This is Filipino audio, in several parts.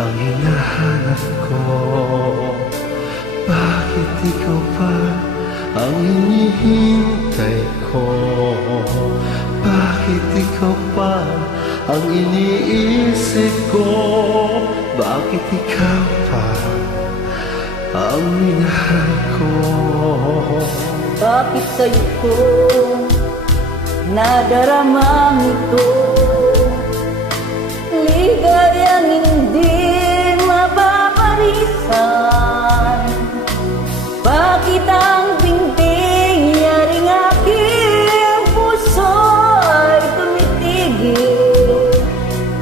ang hinahanap ko. Bakit ikaw pa ang hinihintay ko? Bakit ikaw pa ang iniisip ko? Bakit ikaw pa ang minahal ko? Bakit sa'yo ko nadaramang ito? Ligayang hindi mapaparisan. Bakit ang tingting-yaring aking puso ay tumitigil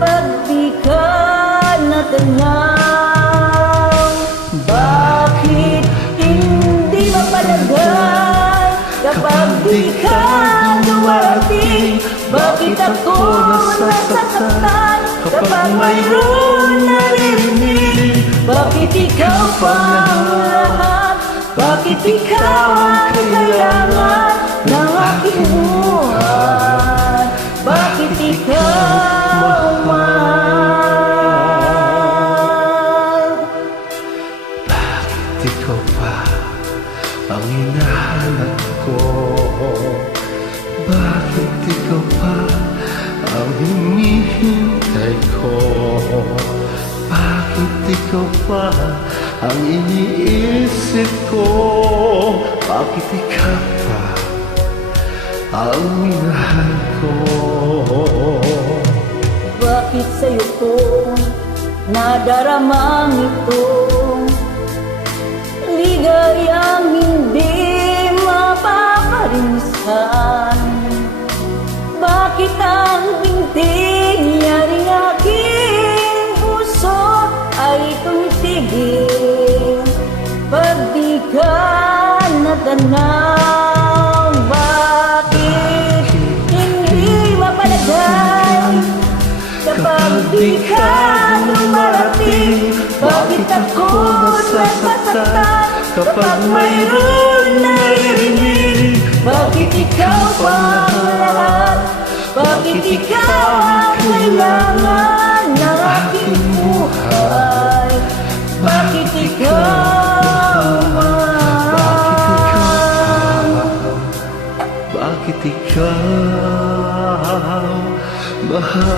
pag di ka natanaw? Bakit hindi mapalagay kapag di ka dumarating? Bakit ako nasasaktan kapag mayroon naririnig? Bakit ikaw pa ang lahat? Bakit ikaw ang kailangan ng aking buhay? Bakit ikaw man? Bakit ikaw pa ang hinahanap ko? Bakit ikaw pa ang hinihintay ko? Bakit ikaw pa ang iniisip ko? Bakit ikaw pa ang minahal ko? Bakit sa'yo ko nadaramang ito? Ligayang hindi mapaparisan. Bakit ang tingting-yaring aking puso ay tumitigil pag di ka natanaw? Bakit hindi mapalagay kapag di ka dumarating? Bakit ako nasasaktan kapag mayroon naririnig? Bakit ikaw pa ang lahat? Bakit ikaw ang kailangan ng aking buhay? Bakit ikaw man? Bakit ikaw mahal?